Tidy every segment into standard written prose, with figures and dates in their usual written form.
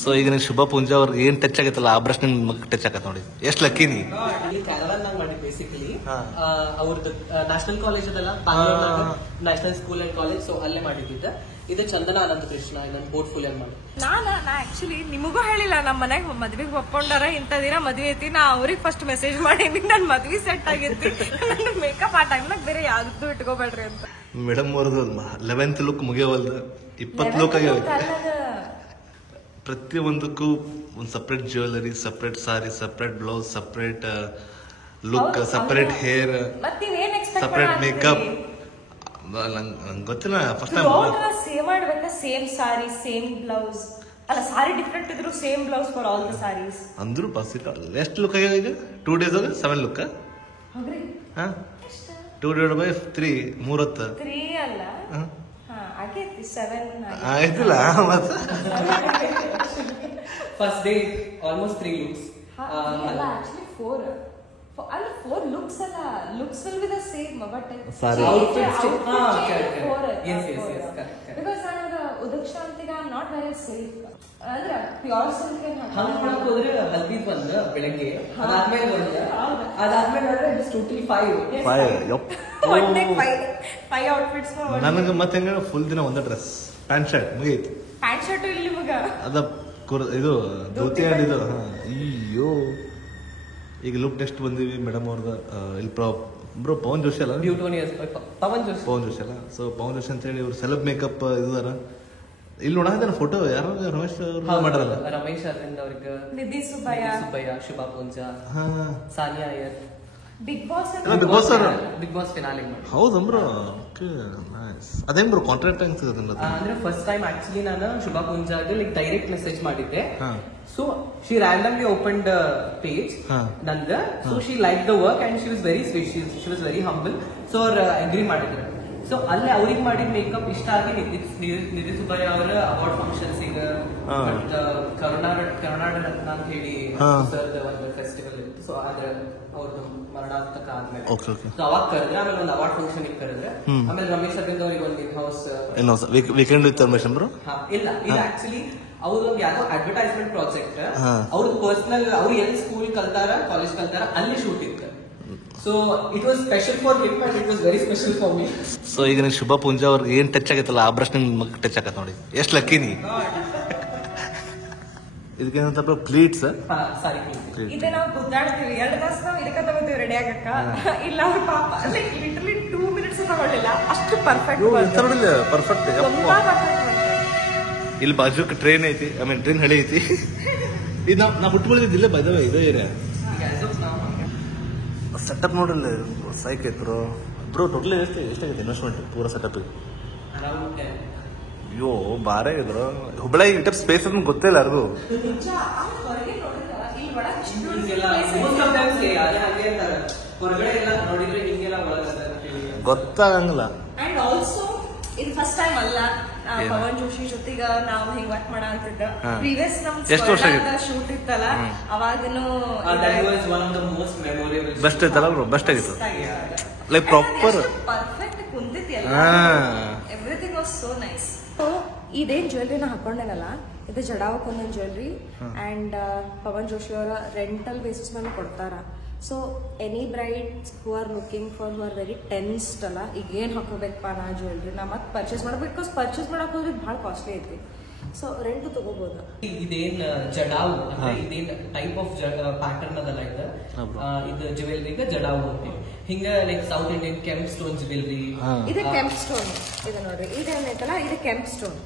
So ಈಗ ನೀವು ಶುಭ ಪೂಂಜಾ ಅವ್ರಿಗೆ ಏನ್ ಟಚ್ ಆಗತ್ತಲ್ಲ ಆ ಬ್ರಷ್ ನಿಮ್ ಮಗ ಟಚ್ ಆಗತ್ತ ನೋಡಿ. ಎಷ್ಟ್ ಲಕ್ಕಿ ನೀ. ಇಲ್ಲಿ ಕ್ಯಾರವನ್ ನಾಗ ಮಾಡಿ ಬೇಸಿಕಲಿ ಅವ್ರದ್ದು ನ್ಯಾಷನಲ್ ಕಾಲೇಜ್ ಅದಲ್ಲ, national school and college, so ಅಲ್ಲೇ ಮಾಡಿದ್ದಿದ್ದ. ಇದು ಚಂದನ ಅನಂತ ಕೃಷ್ಣ ನನ್ನ ಪೋರ್ಟ್ಫೋಲಿಯೋ ಮಾಡಿ. ನಾ ಆಕ್ಚುಲಿ ನಿಮಗೂ ಹೇಳಿಲ್ಲ, ನಮ್ಮ ಮನೆಗೆ ಮದ್ವೆಗೆ ಒಪ್ಕೊಂಡಾರ ಇಂಥ ದಿನ ಮದ್ವೆ ಐತಿ, ನಾ ಅವ್ರಿಗೆ ಫಸ್ಟ್ ಮೆಸೇಜ್ ಮಾಡೀನಿ ನನ್ ಮದ್ವಿ ಸೆಟ್ ಆಗೈತಿ, ನನ್ ಮೇಕಪ್ ಆ ಟೈಮ್ನಾಗ ಬೇರೆ ಯಾವ್ದು ಇಟ್ಕೋಬೇಡ್ರಿ ಅಂತ. ಮೇಡಮ್ ಅವ್ರದ್ದು 11th ಲುಕ್ ಮುಗಿಯವಲ್ದ 20 ಲುಕ್ ಆಗ್ಯಾವ. ಪ್ರತಿಯೊಂದಕ್ಕೂ ಒಂದು separate jewellery, separate sari, separate blouse, separate look, separate hair, separate makeup. ನಂಗೆ ಗೊತ್ತಿಲ್ಲ, ಫಸ್ಟ್ ಟೈಮ್ ಸೇಮ್ ಮಾಡ್ಬೇಕಾ? ಸೇಮ್ ಸಾರಿ, ಸೇಮ್ ಬ್ಲೌಸ್ ಅಲ್ಲ, ಸಾರಿ ಡಿಫ್ರೆಂಟ್ ಇದ್ರು same blouse for all the saris ಅಂದ್ರು ಪಾಸಿಬಲ್. ಎಷ್ಟು ಲುಕ್ ಆಗ್ಯಾವ ಈಗ 2 days 7 ಲುಕ್. ಹಾ 2/3 3 ಅಲ್ಲ ಆಗೈತಿ 7 ಆಯ್ತಿಲ್ಲ. ಮತ್ತೆ first day almost 3 looks. Actually 4 ಅಲ್ಲ 4 ಲುಕ್ಸ್ ಅಲ್ಲ, looks will be the same but sari because ನಾನು ಉದಕ್ಷಾಂತಿಗೆ I am not very silk ಅಂದ್ರೆ ಪ್ಯೂರ್ ಸಿಲ್ಕ್ ಹಂಗ್ ಮಾಡಕ್ ಹೋದ್ರೆ ಹಲ್ದಿದ್ ಬಂದು ಬೆಳಗ್ಗೆ, ಅದಾದ್ಮೇಲೆ ನೋಡಿದ್ರೆ ಇಟ್ಸ್ ಟೋಟಲಿ 5 ಔಟ್ಫಿಟ್ಸ್. ನನಗೆ ಮತ್ತೆ ಹೆಂಗ ಫುಲ್ ದಿನ ಒಂದೇ ಡ್ರೆಸ್, ಪ್ಯಾಂಟ್ ಶರ್ಟ್ ಮುಗೀತು. ಪ್ಯಾಂಟ್ ಶರ್ಟ್ ಇಲ್ಲಿ ಮಗ ಅದ ಇದು ಧೋತಿ ಇದು. ಅಯ್ಯೋ ಈಗ ಲುಕ್ ನೆಕ್ಸ್ಟ್ ಬಂದಿವಿ ಮೇಡಮ್ ಅವ್ರದ. ಇಲ್ಲಿ ಬ್ರೋ ಪವನ್ ಜೋಶಿ ಅಲ್ಲ, ಪವನ್ ಜೋಶಿ ಅಲ್ಲ. ಸೊ ಪವನ್ ಜೋಶಿ ಅಂತ ಹೇಳಿ ಇವ್ರು ಸೆಲೆಬ್ ಮೇಕಪ್ ಇದಾರ. ಇಲ್ಲಿ ನೋಡ ಫೋಟೋ ಯಾರು ರಮೇಶ್ ಅವ್ರು ಮಾಡಲ್ಲ. ರಮೇಶ್ ಅರವಿಂದ್ ಅವ್ರಿಗೆ, Nidhi Subbaiah, Shubha Poonja, Saniya Iyer, Bigg Boss finale. ಹೌದಾ ಬ್ರೋ? Okay nice. ಅದೇನ್ ಬ್ರೋ ಕಾಂಟ್ರಾಕ್ಟ್ ಹೆಂಗ್ ಸಿಗುತ್ತೆ ಅಂದ್ರೆ ಫಸ್ಟ್ ಟೈಮ್ ಆಕ್ಚುಲಿ ನಾನು ಶುಭಾ ಪೂಂಜಾಗೆ ಲೈಕ್ ಡೈರೆಕ್ಟ್ ಮೆಸೇಜ್ ಮಾಡಿದ್ದೆ. So she randomly opened page ನಂದ. So she like the work and she was very sweet, she was very humble. So ಅವ್ರು ಅಗ್ರಿ ಮಾಡಿದ್ರು. ಸೊ ಅಲ್ಲೇ ಅವ್ರಿಗೆ ಮಾಡಿದ ಮೇಕಪ್ ಇಷ್ಟ ಆಗಿ ನಿಧಿ ಸುಬ್ಬಯ್ಯ ಅವರ ಅವಾರ್ಡ್ ಫಂಕ್ಷನ್ಸ್ ಈಗ ಕರುನಾಡ ರತ್ನ ಅಂತ ಹೇಳಿ ಸರ್ದ ಒಂದು ಫೆಸ್ಟಿವಲ್ ಇತ್ತು. ಸೊ ಅದ್ರ ಅವ್ರದ್ದು ಮರಣಾಂತಕ ಆದ್ಮೇಲೆ ಸೊ ಅವಾಗ ಕರೆದ್ರೆ, ಆಮೇಲೆ ಒಂದು ಅವಾರ್ಡ್ ಫಂಕ್ಷನ್ ಕರೆದ್ರೆ, ಆಮೇಲೆ ರಮೇಶ್ ಅರವಿಂದ್ ಅವ್ರಿಗೆ ಒಂದು in house weekend with Ramesh bro. ಇಲ್ಲ, ಇದು ಆಕ್ಚುಲಿ ಅವ್ರೊಂದು ಯಾವ್ದೋ ಅಡ್ವರ್ಟೈಸ್ಮೆಂಟ್ ಪ್ರಾಜೆಕ್ಟ್. ಅವ್ರದ್ದು ಪರ್ಸನಲ್, ಅವ್ರು ಎಲ್ಲಿ ಸ್ಕೂಲ್ ಕಲ್ತಾರ, ಕಾಲೇಜ್ ಕಲ್ತಾರ, ಅಲ್ಲಿ ಶೂಟ್ ಇತ್ತು. So it was special for him and it was very special for me. So ಈಗ ನೀವು ಶುಭ ಪೂಂಜಾ ಅವ್ರಿಗೆ ಏನ್ ಟಚ್ ಆಗತ್ತಲ್ಲ ಆ ಬ್ರಷ್ ನಿಮ್ ಮಗ ಟಚ್ ಆಗತ್ತ ನೋಡಿ. ಎಷ್ಟ್ ಲಕ್ಕಿ ನೀ. ಇದಕ್ಕೇನಂತ ಪ್ಲೀಟ್ಸ್ ಸಾರಿ ಇದೆ. ನಾವು ಗುದ್ದಾಡ್ತೀವಿ 2 ತಾಸು ನಾವು ಇದಕ್ಕೆ ತಗೋತೀವಿ ರೆಡಿ ಆಗಕ್ಕ. ಇಲ್ಲ ಅವ್ರ ಪಾಪ ಲೈಕ್ ಲಿಟರಲಿ 2 minutes ತಗೊಳ್ಳಿಲ್ಲ, ಅಷ್ಟು ಪರ್ಫೆಕ್ಟ್ ಪರ್ಫೆಕ್ಟ್. ಇಲ್ಲಿ ಬಾಜುಕ್ ಟ್ರೈನ್ ಐತಿ, ಐ ಮೀನ್ ಟ್ರೈನ್ ಹಳಿ ಐತಿ. ಇದು ನಾ ಹುಟ್ಟುಗಳಿದ್ದಿಲ್ಲ ಬೈದವ ಇದೇ ಏರಿಯಾ. ಸೆಟಪ್ ನೋಡಿಲ್ಲ, ಸೈಕ್ ಐತ್ ಬ್ರೋ. ಟೋಟಲಿ ಎಷ್ಟಾಗೈತೆ ಇನ್ವೆಸ್ಟ್ಮೆಂಟ್ ಪೂರ ಸೆಟಪ್? ಅಯ್ಯೋ ಬಾರೇ ಇದ್ರು. ಹುಬ್ಬಳ್ಳಿ ಇಟಪ್ ಸ್ಪೇಸ್ ಅಂತ ಗೊತ್ತಿಲ್ಲ ಯಾರಿಗೂ. ಗೊತ್ತಾಗಂಗಿಲ್ಲ. ಅಂಡ್ ಆಲ್ಸೋ ಇದು ಫಸ್ಟ್ ಟೈಮ್ ಅಲ್ಲ, ಪವನ್ ಜೋಶಿ ಜೊತೆಗ ನಾವು ಹಿಂಗ್ ವರ್ಕ್ ಮಾಡ ಅಂತಿದ್ದ. ಪ್ರೀವಿಯಸ್ ನಮ್ ಶೂಟ್ ಇತ್ತಲ್ಲ, ಅವಾಗನು ಬೆಸ್ಟ್ ಐತಲ್ಲ ಬ್ರೋ, ಬೆಸ್ಟ್ ಆಗಿತ್ತು. ಲೈಕ್ ಪ್ರಾಪರ್ ಪರ್ಫೆಕ್ಟ್ ಕುಂತಿತ್ತು, ಎವ್ರಿಥಿಂಗ್ ವಾಸ್ ಸೋ ನೈಸ್. ಇದೇನ್ ಜ್ಯುವೆಲ್ರಿ ನಾ ಹಾಕೊಂಡೇನಲ್ಲ, ಇದು ಜಡಾವಕ್ ಒಂದೊಂದು ಜ್ಯುವೆಲ್ರಿ ಅಂಡ್ ಪವನ್ ಜೋಶಿ ಅವರ ರೆಂಟಲ್ ಬೇಸಿಸ್ ಮೇಲೆ ಕೊಡ್ತಾರ. So any Bryde's who are looking for who are very tensed ಅಲ್ಲ, ಈಗ ಏನ್ ಹಾಕೋಬೇಕಪ್ಪ ನಾ ಜ್ಯುವೆಲ್ರಿ ನಾ ಮತ್ತೆ ಪರ್ಚೇಸ್ ಮಾಡ್ಬೇಕು, ಬಿಕಾಸ್ ಪರ್ಚೇಸ್ ಮಾಡಕ್ ಹೋದ್ರೆ ಭಾಳ ಕಾಸ್ಟ್ಲಿ ಐತಿ. ಸೊ ರೆಂಟ್ ತಗೋಬಹುದು. ಇದೇನ್ ಜಡಾವು ಅಂದ್ರೆ ಇದೇನ್ ಟೈಪ್ ಆಫ್ ಪ್ಯಾಟರ್ನ್ ಅದಲ್ಲ, ಇದು ಜ್ಯುವೆಲ್ರಿಗೆ ಜಡಾವು ಅಂತ ಹಿಂಗ ಲೈಕ್ ಸೌತ್ ಇಂಡಿಯನ್ ಕೆಂಪ್ ಸ್ಟೋನ್ ಜ್ಯುವೆಲ್ರಿ. ಇದು ಕೆಂಪ್ ಸ್ಟೋನ್. ಇದು ನೋಡ್ರಿ, ಇದೇನೈತಲ್ಲ ಇದು ಕೆಂಪ್ ಸ್ಟೋನ್.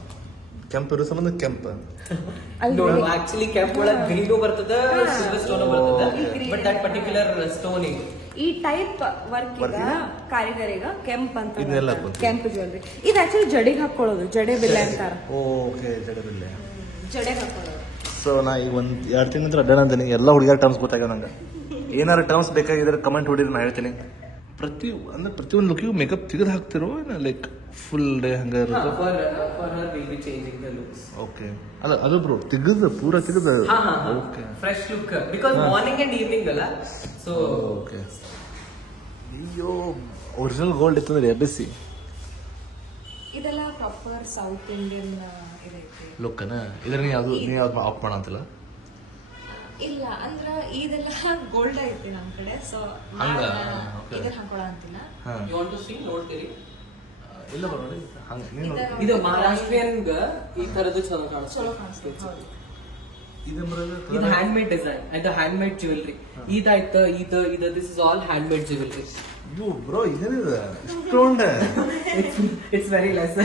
ಕೆಂಪ್ ಇರೋ ಸಂಬಂಧ ಕೆಂಪ್ ಆಕ್ಚುಲಿ ಕೆಂಪ್ ಒಳಗೆ ಗ್ರೀನು ಬರ್ತದ, ಸಿಲ್ವರ್ ಸ್ಟೋನ್ ಬರ್ತದ, ಬಟ್ ದಟ್ ಪರ್ಟಿಕ್ಯುಲರ್ ಸ್ಟೋನ್ ಈ ಟೈಪ್ ವರ್ಕ್ ಈಗ ಕಾರಿಗರಿಗ ಕೆಂಪ್ ಅಂತ, ಕೆಂಪ್ ಜ್ಯುವೆಲ್ರಿ. ಇದು ಆಕ್ಚುಲಿ ಜಡೆಗೆ ಹಾಕೊಳ್ಳೋದು, ಜಡೆ ಬಿಲ್ಲೆ ಅಂತಾರ. ಓಕೆ, ಜಡೆ ಬಿಲ್ಲೆ, ಜಡೆಗೆ ಹಾಕೊಳ್ಳೋದು. ಸೊ ನಾ ಈಗ 1-2 ತಿಂಗಳ ಅಡ್ಡಾಡ ಅಂತೀನಿ. ಎಲ್ಲ ಹುಡುಗಿಯರ ಟರ್ಮ್ಸ್ ಗೊತ್ತಾಗ ನಂಗೆ. ಏನಾರು ಟರ್ಮ್ಸ್ ಬೇಕಾಗಿದ್ರೆ ಕಮೆಂಟ್ ಹೊಡಿದ್ರೆ ನಾ ಹೇಳ್ತೀನಿ. ಪ್ರತಿಯೊಂದು ಲುಕ್ಕಿಗೂ ಮೇಕಪ್ ತೆಗೆದು ಹಾಕ್ತಿರೋ ಲೈಕ್ ಫುಲ್ ಡೇ ಹಂಗ ಇರುತ್ತೆ? ಓಕೆ, ಅಲ್ಲ ಅದು ಬ್ರೋ ತೆಗೆದು ಪೂರ ತೆಗೆದು okay fresh look, because morning and evening ಅಲ್ಲ. So okay. ಅಯ್ಯೋ ಒರಿಜಿನಲ್ ಗೋಲ್ಡ್ ಇತ್ತಂದ್ರೆ ಎಬ್ಬಿಸಿ ಇದೆಲ್ಲ ಪ್ರಾಪರ್ ಸೌತ್ ಇಂಡಿಯನ್ ಇದೈತಿ ಲುಕ್ಕನ ಇದ್ರ ನೀ ಯಾವ್ದು ಆಫ್ ಮಾಡಂತಿಲ್ಲ ಇಲ್ಲ ಅಂದ್ರ ಇದೆಲ್ಲ ಗೋಲ್ಡ್ ಐತಿ ನಮ್ ಕಡೆ ಸೊ ಇದನ್ನ ಹಾಕೊಳ ಅಂತಿಲ್ಲ ಯು ವಾಂಟ್ ಟು ಸೀ ನೋಡ್ತೀರಿ ಇಲ್ಲ ಬರೋಡಿ ಇದು ಮಹಾರಾಷ್ಟ್ರೀಯನ್ ಈ ತರದ್ದು ಚಲೋ ಕಾಣಿಸ್ತದೆ ಇದು hand made design and hand made jewellery ಇದಾಯ್ತು ಇದು this is all hand made jewellery bro ಇದೇನಿದೆ ಇಷ್ಟೊಂಡ ಇಟ್ಸ್ ವೆರಿ ಲೆಸ್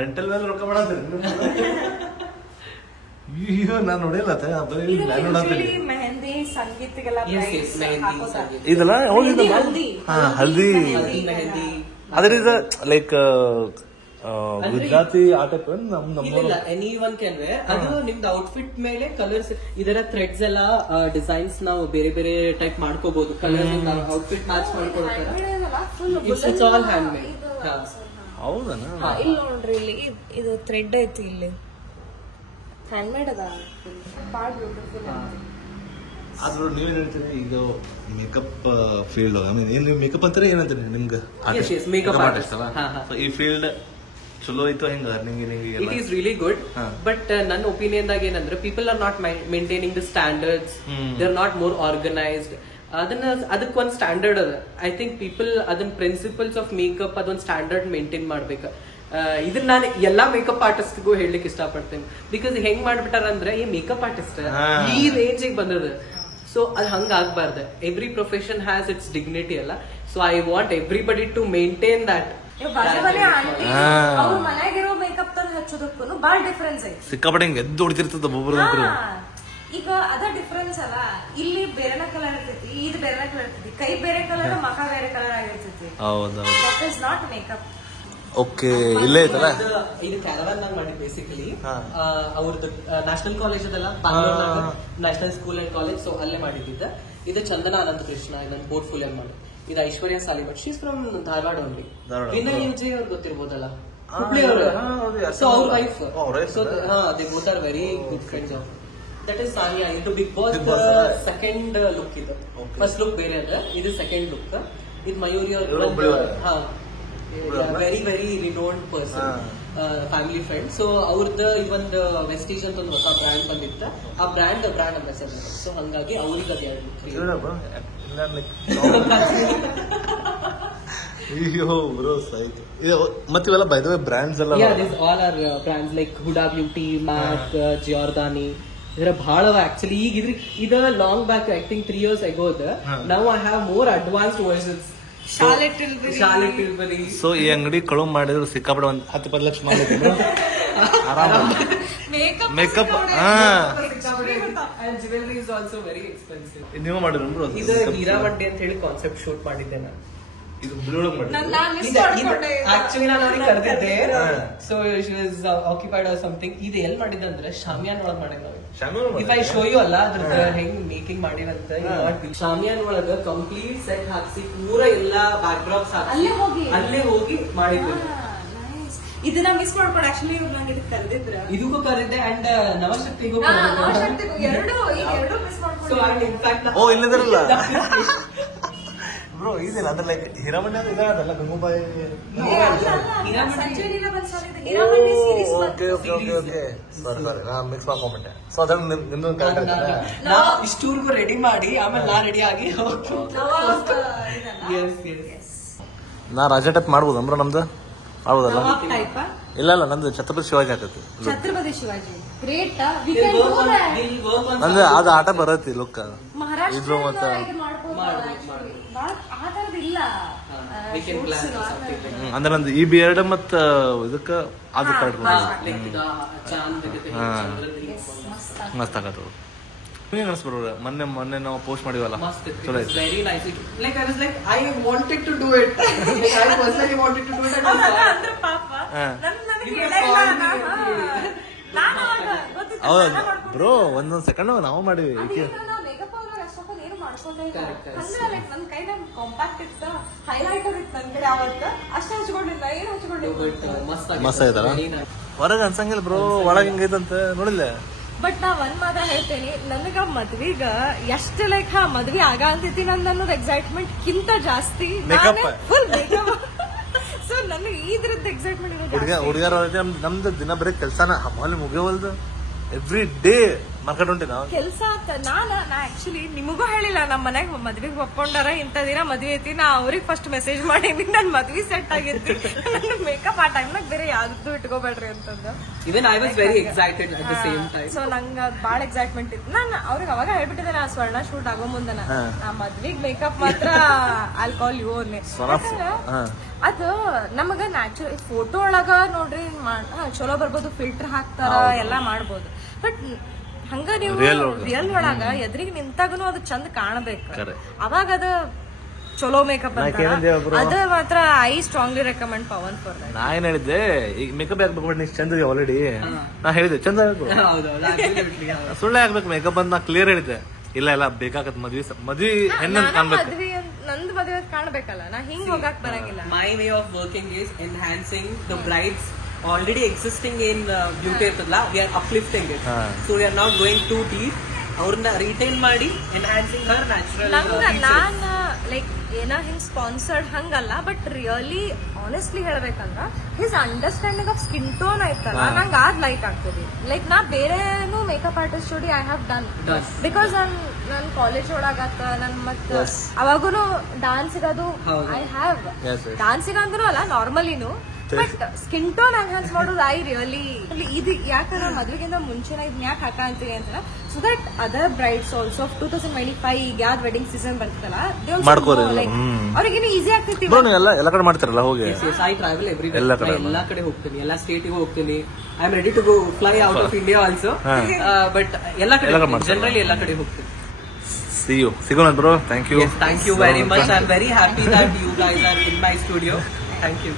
ರೆಂಟಲ್ ಮೇಲೆ ರೊಕ್ಕ ಮಾಡತ್ತೀರಿ ಅಯ್ಯೋ ನಾನು ನೋಡಿಲ್ಲ ಮೆಹಂದಿ ಸಂಗೀತಗೆಲ್ಲ ಇದೆಲ್ಲ ಹಲ್ದಿ ಮೆಹಂದಿ ಅದರಿಂದ ಲೈಕ್ ಗುಜರಾತಿ ಆ ಟೈಪ್ ಇಲ್ಲ ಎನಿ ಒನ್ ಕ್ಯಾನ್ ವೇರ್ ಅದು ನಿಮ್ದು ಔಟ್ಫಿಟ್ ಮೇಲೆ ಕಲರ್ಸ್ ಇದರ ಥ್ರೆಡ್ಸ್ ಎಲ್ಲ ಡಿಸೈನ್ಸ್ ನಾವು ಬೇರೆ ಬೇರೆ ಟೈಪ್ ಮಾಡ್ಕೋಬಹುದು ಕಲರ್ಸ್ ಔಟ್ಫಿಟ್ ಮ್ಯಾಚ್ ಮಾಡ್ಕೊಳ್ತಾರೆ ಇಟ್ಸ್ ಆಲ್ ಹ್ಯಾಂಡ್ ಮೇಡ್ ಹೌದಾ ಇಲ್ಲಿ ನೋಡ್ರಿ ಇಲ್ಲಿ ಇದು ಥ್ರೆಡ್ ಐತಿ ಇಲ್ಲಿ ಹ್ಯಾಂಡ್ ಮೇಡ್ ಅದ ಬಾಳ ಬ್ಯೂಟಿಫುಲ್ ಆದ್ರೂ ನೀವೇನ್ ಹೇಳ್ತೀರಿ ಇದು ಮೇಕಪ್ ಫೀಲ್ಡ್ ಐ ಮೀನ್ ಏನ್ ಮೇಕಪ್ ಅಂತಾರೆ ಏನಂತೀರಿ ನಿಮ್ಗೆ ಮೇಕಪ್ ಆರ್ಟಿಸ್ಟ್ ಅಲ್ಲ ಸೊ ಈ ಫೀಲ್ಡ್ ಚಲೋ ಐತೋ ಹೆಂಗ it is really good but ನನ್ನ ಒಪಿನಿಯನ್ ದಾಗ ಏನಂದ್ರೆ people are not maintaining the standards they are not more organised ಅದಕ್ಕೊಂದ್ ಸ್ಟ್ಯಾಂಡರ್ಡ್ ಅದ ಐ ಥಿಂಕ್ ಪೀಪಲ್ ಅದನ್ನ ಪ್ರಿನ್ಸಿಪಲ್ಸ್ ಆಫ್ ಮೇಕಪ್ ಅದೊಂದ್ ಸ್ಟ್ಯಾಂಡರ್ಡ್ ಮೇಂಟೈನ್ ಮಾಡ್ಬೇಕು ಇದನ್ನ ನಾನು ಎಲ್ಲಾ ಮೇಕಪ್ ಆರ್ಟಿಸ್ಟ್ಗೂ ಹೇಳಲಿಕ್ಕೆ ಇಷ್ಟಪಡ್ತೇನೆ ಬಿಕಾಸ್ ಹೆಂಗ್ ಮಾಡ್ಬಿಟ್ಟಾರ ಅಂದ್ರೆ ಈ ಮೇಕಪ್ ಆರ್ಟಿಸ್ಟ್ ಈ ರೇಂಜ್ ಬಂದದ ಸೊ ಅದು ಹಂಗ ಆಗ್ಬಾರ್ದು every profession has its dignity ಅಲ್ಲ so I want everybody to maintain that ಮನೆಗಿರೋ ಮೇಕಪ್ ತಂದು ಹಚ್ಚೋದಕ್ಕೂ ಬಾಳ ಡಿಫರೆನ್ಸ್ ಐತಿ ಸಿಕ್ಕಾಪಟ್ಟೆ ಎದ್ದು ಹೊಡಿತಿರ್ತದ ಒಬ್ಬರು ಈಗ ಅದ ಡಿಫರೆನ್ಸ್ ಅಲ್ಲ ಇಲ್ಲಿ ಬೇರೆನ ಕಲರ್ ಇರ್ತೈತಿ ಇದು ಬೇರೆನ ಕಲರ್ ಇರ್ತೈತಿ ಕೈ ಬೇರೆ ಕಲರ್ ಮಖ ಬೇರೆ ಕಲರ್ ಆಗಿರ್ತೈತಿ that is not makeup okay ಇಲ್ಲೇ ಐತಲ್ಲ ಇದು ಕ್ಯಾರವಾನ್ ನಾಗ ಮಾಡಿದ್ ಬೇಸಿಕಲಿ ಅವ್ರದ್ದು ನ್ಯಾಷನಲ್ ಕಾಲೇಜ್ ಅದಲ್ಲ Bangalore national school and college so ಅಲ್ಲೇ ಮಾಡಿದ್ದ ಇದು ಚಂದನ ಅನಂತ ಕೃಷ್ಣ ಇದನ್ನ ಪೋರ್ಟ್ಫೋಲಿಯೋ ಮಾಡಿ ಇದು Aishwarya Salibhat she's from Dharwad only Vinay Vijay ಅವ್ರು ಗೊತ್ತಿರ್ಬೋದಲ್ಲ ಹುಬ್ಳಿ ಅವರು ಸೊ ಅವ್ರ wife so they both are very good friends of that is Sania ಇದು ಬಿಗ್ ಬಾಸ್ ಸೆಕೆಂಡ್ ಲುಕ್ ಇದು ಫಸ್ಟ್ ಲುಕ್ ಬೇರೆ ಅದ ಇದು ಸೆಕೆಂಡ್ ಲುಕ್ ಇದು ಮಯೂರಿ ಅವ್ರ very very renowned person family friend so ಅವ್ರದ್ದು ಇವೊಂದು ವೆಸ್ಟೀಜ್ ಅಂತ ಒಂದು ಹೊಸ ಬ್ರ್ಯಾಂಡ್ ಬಂದಿತ್ತ ಆ ಬ್ರ್ಯಾಂಡ್ ಅಂಬಾಸಿಡರ್ ಸೊ ಹಂಗಾಗಿ ಅವ್ರಿಗೆ ಅದೇ ಅಯ್ಯೋ ಬ್ರೋ ಸೈಕ್ ಮತ್ತೆ ಇವೆಲ್ಲ ಬೈ ದ ವೇ ಬ್ರ್ಯಾಂಡ್ಸ್ ಎಲ್ಲ all are brands like Huda Beauty MAC Giordani ಇದರ ಬಹಳ ಆಕ್ಚುಲಿ ಈಗ ಇದು long back I think 3 years ago now I have more advanced versions Charlotte Tilbury so ಈ ಅಂಗಡಿ ಕಳು ಮಾಡಿದ್ರು ಸಿಕ್ಕಾಪಡೆ ಒಂದ್ 10-15 ಲಕ್ಷ ಮಾಡಿದ್ರು ಆರಾಮ makeup jewellery is also very expensive ನೀವು ಮಾಡಿದ್ರು ಇದು ಹೀರಾವಡ್ಡಿ ಅಂತ ಹೇಳಿ ಕಾನ್ಸೆಪ್ಟ್ ಶೂಟ್ ಮಾಡಿದ್ದೆ ನಾನು ಇದು ಬ್ಲೂಳಗ್ ಮಾಡಿ ಆಕ್ಚುಲಿ ನಾನು ಅವ್ರಿಗೆ ಕರೆದಿದ್ದೆ so she was occupied or something ಇದು ಎಲ್ಲಿ ಮಾಡಿದ್ದೆ ಅಂದ್ರೆ ಶಾಮಿಯಾನ್ ಒಳಗ್ ಮಾಡಿದ್ದೆ ಇಫ್ ಐ ಶೋ ಯು ಅಲ್ಲ ಅದ್ರದ್ದು ಹೆಂಗ್ ಮೇಕಿಂಗ್ ಮಾಡಿರಂತ ಶಾಮಿಯಾನ್ ಒಳಗ ಕಂಪ್ಲೀಟ್ ಸೆಟ್ ಹಾಕ್ಸಿ ಪೂರ ಎಲ್ಲಾ ಬ್ಯಾಕ್ ಡ್ರಾಪ್ಸ್ ಹಾಕಿ ಅಲ್ಲೇ ಹೋಗಿ ಮಾಡಿದ್ವಿ ಇದನ್ನ ಮಿಸ್ ಮಾಡ್ಕೊಂಡು ಆಕ್ಚುಲಿ ನಂಗೆ ಇದಕ್ಕೆ ಕರೆದಿದ್ರ ಇದಕ್ಕೂ ಕರೆದಿದ್ದೆ ಅಂಡ್ ನವಶಕ್ತಿಗೂ ಎರಡು ಮಿಸ್ ಮಾಡ್ಕೊಂಡು ಸೊ ಅಂಡ್ ಇನ್ಫ್ಯಾಕ್ಟ್ ಓ ಇಲ್ಲದಿರಲ್ಲ ಬ್ರೋ ಇದೇನ ಅದ್ರ ಲೈಕ್ ಹಿರಾಮಣ್ಣ ಇದಲ್ಲ ಗಂಗೂಬಾಯಿ ಸಾರಿ ನಾ ಮಿಕ್ಸ್ ಮಾಡ್ಕೊಂಡ್ಬಿಟ್ಟೆ ಸೊ ಅದನ್ನ ನಿಮ್ದು ನಾ ಇಷ್ಟೂರ್ಗು ರೆಡಿ ಮಾಡಿ ಆಮೇಲೆ ನಾ ರೆಡಿ ಆಗಿ ನಾ ರಾಜ ಟೈಪ್ ಮಾಡ್ಬೋದು ಅಂದ್ರ ನಮ್ದು ಹೌದಲ್ಲ ಇಲ್ಲ ನಂದು ಛತ್ರಪತಿ ಶಿವಾಜಿ ಆಗ್ತೈತಿ ಛತ್ರಪತಿ ಶಿವಾಜಿ ಗ್ರೇಟ್ ಅಂದ್ರೆ ಅದು ಆಟ ಬರತ್ತಿ ಲುಕ್ ಮಹಾರಾಷ್ಟ್ರ ಮತ್ತೆ ಅಂದ್ರೆ ನಂದು ಈ ಬಿಯರ್ಡ್ ಮತ್ತ ಇದಕ್ಕ ಅದು ಕರೆಕ್ಟ್ ಮಸ್ತ್ ಆಗತ್ತದು ಹೆಂಗ್ ಅನ್ಸ್ಬರ್ ಮೊನ್ನೆ ನಾವು ಪೋಸ್ಟ್ ಮಾಡಿವಲ್ಲ ಚಲೋ ಐತಿ very nice like I was like I wanted to do it I personally wanted to do it ಅಂದ್ರೆ ಪಾಪ ಹೌದು ಬ್ರೋ ಒಂದೊಂದ್ ಸೆಕೆಂಡ್ ನಾವು ಮಾಡಿವಿ ಮಸ್ತ್ ಆಯ್ತಲ್ಲ ಹೊರಗೆ ಅನ್ಸಂಗಿಲ್ಲ ಬ್ರೋ ಒಳಗೆ ಹಿಂಗೈತಂತ ನೋಡಿಲ್ಲ ಬಟ್ ನಾ ಒಂದ್ ಮಾತ್ರ ಹೇಳ್ತೇನೆ ನನಗ ಮದ್ವಿಗ ಎಷ್ಟು ಲೈಕ್ ಮದ್ವಿ ಆಗ ಅಂತೈತಿ ನನ್ನ ಎಕ್ಸೈಟ್ಮೆಂಟ್ ಕಿಂತ ಜಾಸ್ತಿ ಫುಲ್ ಸೊ ನನಗೆ ಇದ್ರದ್ದು ಎಕ್ಸೈಟ್ಮೆಂಟ್ ಹುಡುಗರ ನಮ್ದು ದಿನ ಬರೀ ಕೆಲ್ಸನ ಮಾಮೂಲಿ ಮುಗಿಯವಲ್ದು ಎವ್ರಿ ಡೇ ಮಾರ್ಕೆಟ್ ಹೊಂಟಿ ನಾವು ಕೆಲ್ಸ ಅಂತ ನಾ ಆಕ್ಚುಲಿ ನಿಮಗೂ ಹೇಳಿಲ್ಲ ನಮ್ಮ ಮನ್ಯಾಗ ಮದ್ವೆಗೆ ಒಪ್ಕೊಂಡಾರ ಇಂಥ ದಿನ ಮದ್ವೆ ಐತಿ ನಾ ಅವ್ರಿಗೆ ಫಸ್ಟ್ ಮೆಸೇಜ್ ಮಾಡೀನಿ ನನ್ ಮದ್ವಿ ಸೆಟ್ ಆಗೈತಿ ಮೇಕಪ್ ಆ ಟೈಮ್ನಾಗ ಬೇರೆ ಯಾವ್ದು ಇಟ್ಕೋಬೇಡ್ರಿ ಅಂತಂದ. Even I was very excited at the same time. So ನಂಗ ಬಾಳ ಎಕ್ಸೈಟ್ಮೆಂಟ್ ಇತ್ತು. ನಾನು ಅವ್ರಿಗೆ ಅವಾಗ ಹೇಳ್ಬಿಟ್ಟಿದ್ದೆ ನಾ ಸ್ವರ್ಣ ಶೂಟ್ ಆಗೋ ಮುಂದನ ಆ ಮದ್ವಿಗ್ ಮೇಕಪ್ ಮಾತ್ರ ಆಲ್ಕೋಹಾಲ್ ಇವು ಅದು ನಮಗ ನ್ಯಾಚುರಲ್ ಫೋಟೋ ಒಳಗ ನೋಡ್ರಿ ಚಲೋ ಬರ್ಬೋದು, ಫಿಲ್ಟರ್ ಹಾಕ್ತಾರ ಎಲ್ಲಾ ಮಾಡ್ಬೋದು. ಬಟ್ ಹಂಗ ನೀವು ರಿಯಲ್ ಒಳಗ ಎದ್ರಿಗೆ ನಿಂತಾಗನು ಅದು ಚಂದ ಕಾಣಬೇಕು. ಅವಾಗ ಅದ ಚಲೋ ಮೇಕಪ್ ಅದ ಮಾತ್ರ I strongly recommend Pavan for that. ನಾ ಏನ್ ಹೇಳಿದ್ದೆ ಈಗ ಮೇಕಪ್ ಹಾಕ್ಬೇಕು ನೀ ಚಂದ ಆಲ್ರೆಡಿ ನಾ ಹೇಳಿದ್ದೆ ಚಂದ ಸುಳ್ಳೆ ಹಾಕ್ಬೇಕು ಮೇಕಪ್ ಅಂತ ನಾ ಕ್ಲಿಯರ್ ಹೇಳಿದ್ದೆ. ಇಲ್ಲ ಬೇಕಾಗತ್ ಮದ್ವಿ ಹೆಣ್ಣ ನಂದ್ ಮದ್ವೆ ಕಾಣ್ಬೇಕಲ್ಲ, ನಾ ಹಿಂಗ್ ಹೋಗಕ್ ಬರಂಗಿಲ್ಲ. My way of working is enhancing the brides already existing in beauty ಇರ್ತದಲ್ಲ, we are uplifting it. So we are not going too deep. ಅವ್ರನ್ನ ರಿಟೈನ್ ಮಾಡಿ ಎನ್ಹಾನ್ಸಿಂಗ್ ಹರ್ ನ್ಯಾಚುರಲ್. ನಾನ್ ಲೈಕ್ ಏನೋ ಹಿಂಗ್ ಸ್ಪಾನ್ಸರ್ಡ್ ಹಂಗಲ್ಲ, ಬಟ್ ರಿಯಲಿ ಆನೆಸ್ಟ್ಲಿ ಹೇಳ್ಬೇಕಂದ್ರ his understanding of skin tone ಐತಲ್ಲ ನಂಗೆ ಅದ್ ಲೈಕ್ ಆಗ್ತದೆ. ಲೈಕ್ ನಾ ಬೇರೆನು ಮೇಕಪ್ ಆರ್ಟಿಸ್ಟ್ ಜೋಡಿ ಐ ಹ್ಯಾವ್ ಡನ್ ಬಿಕಾಸ್ ನನ್ ಕಾಲೇಜ್ ಒಳಗಾತ ನನ್ ಮತ್ ಅವಾಗೂನು ಡಾನ್ಸಿಗದು ಐ ಹ್ಯಾವ್ ಡಾನ್ಸಿಗಂದ್ರೂ ಅಲ್ಲ ನಾರ್ಮಲಿನು. ಬಟ್ ಸ್ಕಿನ್ ಟೋನ್ ಎನ್ಹಾನ್ಸ್ ಮಾಡೋದು ಐ ರಿಯಲಿ ಇದು ಯಾಕಂದ್ರೆ ಮದ್ವೆಗಿಂತ ಮುಂಚೆನ ಇದನ್ನ ಯಾಕೆ ಹಾಕ ಅಂತೀವಿ ಅಂತ so that other Bryde's also 2025 ಈಗ ಯಾವ್ದು ವೆಡ್ಡಿಂಗ್ ಸೀಸನ್ ಬರ್ತಲ್ಲ ಅವ್ರಿಗೇನು ಈಸಿ ಆಗ್ತೈತಿ. ಎಲ್ಲ ಕಡೆ ಮಾಡ್ತಾರಲ್ಲ ಹೋಗಿ. ಐ ಟ್ರಾವೆಲ್ ಎವ್ರಿವೇರ್, ಎಲ್ಲಾ ಕಡೆ ಹೋಗ್ತೀನಿ, ಎಲ್ಲಾ ಸ್ಟೇಟಿಗೂ ಹೋಗ್ತೀನಿ. I am ready to go fly out of India also. But ಎಲ್ಲಾ ಕಡೆ ಜನರಲಿ ಎಲ್ಲಾ ಕಡೆ ಹೋಗ್ತೀನಿ. See you. Sigoon bro. Thank you. Yes, thank you very much. I'm very happy that you guys are in my studio. Thank you.